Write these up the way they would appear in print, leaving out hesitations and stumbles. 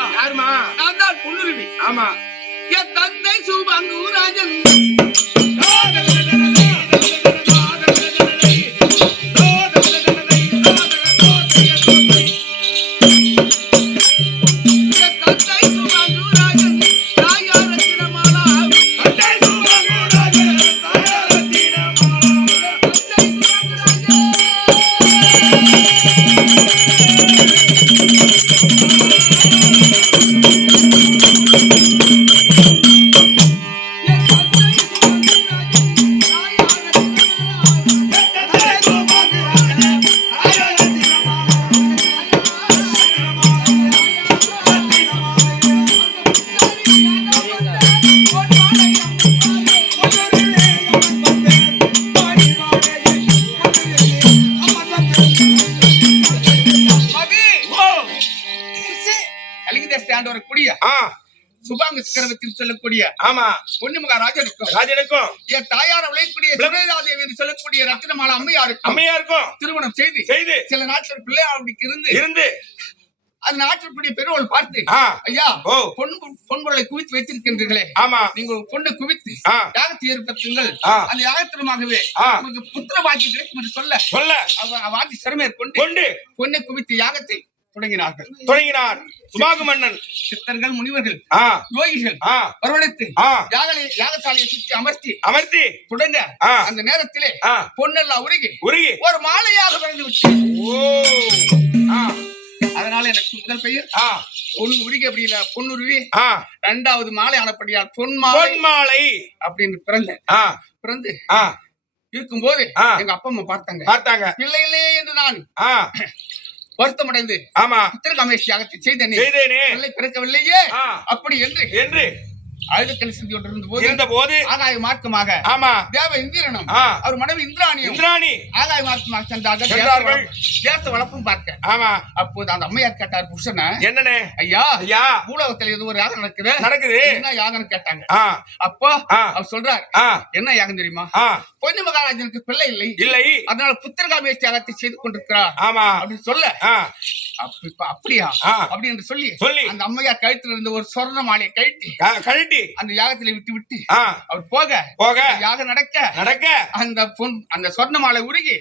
தெரியுமா? யாருமா? நான் தான் பொன்னுருவி. ஆமா. என் தந்தை சுபங்கூராஜன். சுபாங்க சக்கரவர்த்தி சொல்லக்கூடிய ஆமா பொன்னிமகா ராஜனுக்கும் என் தாயார விளையக்கூடிய சுவேதாதேவி என்று சொல்லக்கூடிய ரத்தினமாலா அம்மையாருக்கும் திருமணம் செய்து சில நாட்கள் பிள்ளையாருக்கு இருந்து அந்த நாட்டிற்குரிய பெருவள் பார்த்து ஐயா பொன்பொருளை குவித்து வைத்திருக்கின்றீர்களே, ஆமா நீங்க பொண்ணை குவித்து யாகத்தை ஏற்படுத்துங்கள், அந்த யாகத்திரமாகவே உங்களுக்கு புத்திர பாக்கியம் கிடைக்கும் என்று சொல்ல வாட்டி சிறமேற்கொண்டு பொண்ணை குவித்து யாகத்தை தொடங்கினார். சுபாகு மன்னன் சித்தர்கள் முனிவர்கள் யோகிகள் வரவழைத்து யாகசாலையை சுற்றி அமர்த்தி தொடங்க அந்த நேரத்திலே பொன்னெல்லாம் உருகி ஒரு மாலையாக பிறந்து விட்டு, அதனால எனக்கு முதல் பெயர் பொன் உருகி அப்படி இல்ல பொன்னுருவி, இரண்டாவது மாலை ஆனப்படியால் பொன்மாலை அப்படின்னு பிறந்து இருக்கும்போது எங்க அப்பா அம்மா பார்த்தாங்க. பிள்ளை இல்லையே என்று நான் வருத்தமடைந்து புத்திரகாமேஷ் யாகத்தை செய்தேனே, பிறக்கவில்லையே அப்படி என்று அழுதுக்கல் சிந்தி கொண்டிருந்த போது ஆகாய மார்க்கமாக தேவ இந்திரனும் அவர் மனைவி இந்திராணி ஆகாய மார்க்கமாக சென்றார்கள் தேச வளர்ப்பும் பார்க்க. அப்போது அந்த அம்மையார் கேட்டார் புருஷனை, என்னன்னு ஐயா பூலோகத்தில் இது ஒரு யாகம் நடக்குது என்ன யாகம்னு கேட்டாங்க. அப்போ அவர் சொல்றார், என்ன யாகம் தெரியுமா? பொன்னி மகாராஜனுக்கு பிள்ளை இல்லை, அதனால புத்திரகாமேஷ் யாகத்தை செய்து கொண்டிருக்கிறார் அப்படின்னு சொல்ல, அப்படியா அப்படி என்று சொல்லி அந்த அம்மையார் கழுத்துல இருந்த ஒரு சொர்ண மாலையை கழட்டி அந்த யாகத்திலே விட்டு அவர் போக யாகம் நடக்க அந்த சொர்ண மாலை உருகி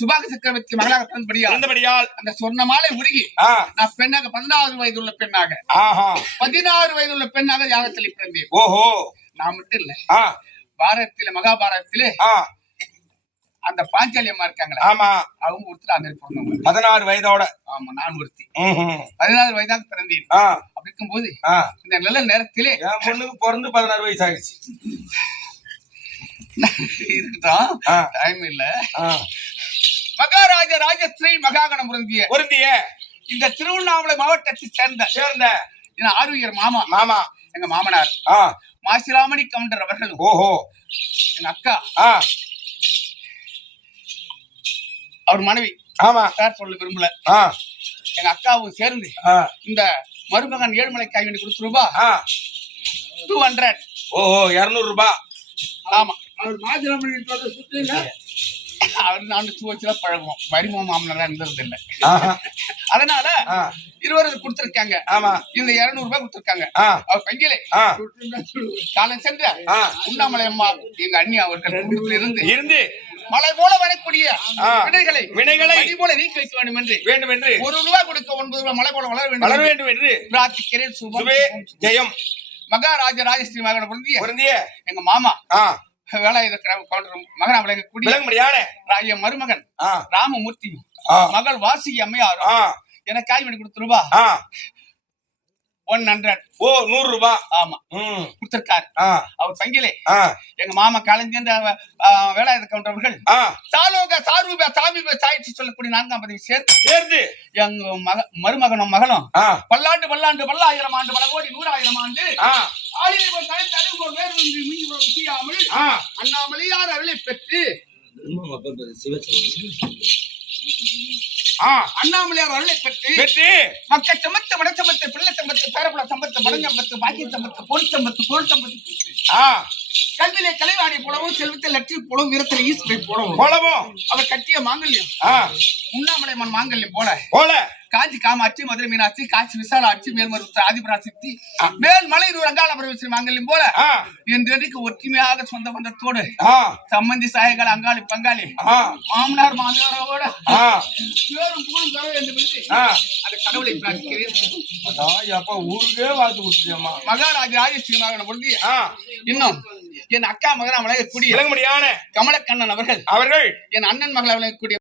சுபாக சக்கரவர்த்தி மகளாக பிறந்தபடியால் அந்த சொன்ன மாலை உருகி நான் பெண்ணாக 16 வயதுள்ள பெண்ணாக 16 வயதுள்ள பெண்ணாக யாகத்தில் பிறந்தேன். நான் மட்டும் இல்ல, பாரதத்தில மகாபாரதத்திலே அந்த பாஞ்சாலி அம்மா இருக்காங்களா, அவங்க ஒருத்தர் அங்க பிறந்தவங்க 16 வயதோட. ஆமா, நான் ஒருத்தி 16 வயதாக பிறந்தேன். அப்படி இருக்கும் போது இந்த நல்ல நேரத்திலே என் பொண்ணுக்கு பிறந்து 16 வயசு ஆயிடுச்சு. இருக்கட்டும், டைம் இல்ல. மகாராஜ ராஜஸ்ரீ மகாகணம் பொருந்திய இந்த திருவண்ணாமலை மாவட்டத்தை சேர்ந்த ஆறுயிர் மாமா மாமா எங்க மாமனார் மாசிலாமணி கவுண்டர் அவர்களும் ஓஹோ எங்க அக்கா அவர் மனைவி ஆமா சார் சொல்ல விரும்பல எங்க அக்காவும் சேர்ந்து இந்த மருமகன் ஏழுமலை கைவினை கொடுத்து ரூபாய் 200. ஓஹோ 200 ரூபாய். ஆமா அவர் மாசிலாமணி அவர் நானு சுவச்சுல பழகுவோம் மருமக மாமனாரா இருந்தது இல்ல அதனால இருவரும் கொடுத்திருக்காங்க. ஆமா இந்த 200 ரூபாய் கொடுத்திருக்காங்க. அவர் பங்கிலே காலம் சென்ற உண்ணாமலை அம்மா எங்க அண்ணி அவர்கள் இருந்து மலை போல வரக்கூடிய வினைகளை போல நீக்கி வைக்க வேண்டும் என்று 1 ரூபாய் கொடுக்க 9 ரூபாய் மலை போல வளர வேண்டும் என்று பிரார்த்திக்கிறேன். சுபே ஜெயம். மகாராஜ ராஜஸ்ரீ மகன பொருந்திய எங்க மாமா வேலாயுத கவுண்டர் மகனா விளங்கக்கூடிய ராஜ மருமகன் ராமமூர்த்தி மகள் வாசி அம்மையாரும் எனக்கு காய் பண்ணி கொடுத்து ரூபா 100. ஓ 100 ரூபாய். ஆமா கொடுத்திருக்காரு. அவர் பங்கிலே எங்க மாமா கலைஞர் வேலாயுத கவுண்டர் அவர்கள் சாரூப சாமீப சாய்ச்சி சொல்லக்கூடிய 4ஆம் பதவி சேர்ந்து எங்க மருமகனும் மகளும் பல்லாண்டு பல்லாயிரம் ஆண்டு பல கோடி 100,000 ஆண்டு அண்ணாமலையார் அருளை பெற்று அண்ணாமலையார் அருளை பெற்று மக்கள் சம்பத்து மட சம்பத்து பிள்ளை சம்பத்து பேரப்புல சம்பத்து படஞ்சம்பத்து பாக்கிய சம்பத்து பொருள் சம்பத்து கல்வியிலே கலைவாணி போலவும் செல்வத்தில் லட்சிய போலவும் வீரத்தில் ஈஸ்வரை போலவும் அவர் கட்டிய மாங்கல்யம் உண்ணாமலை மண் மாங்கல்யம் போல காஞ்சி காமாட்சி மதுரை மீனாட்சி காட்சி விசாலாட்சி மேல்மருவத்தூர் ஆதிபராசக்தி மேல்மலையூர் அங்காளபுரம் மாங்கல்யம் போல என்றைக்கு ஒற்றுமையாக சொந்த பந்தத்தோடு சம்பந்தி சாயங்கள் அங்காளி பங்காளி மாமனார் மாமியாரோட பேரும் புகழும் பெற வேண்டும் என்று அந்த கடவுளை பிரார்த்திக்கிறேன். ஊருக்கே வாழ்த்து கொடுத்துருமா மகாராஜ ராஜஸ்ரீ மகனை பொருந்தி இன்னும் என் அக்கா மகனா விளங்கக்கூடிய விளங்க முடியான கமலக்கண்ணன் அவர்கள் அவர்கள் என் அண்ணன் மகளை விளங்கக்கூடிய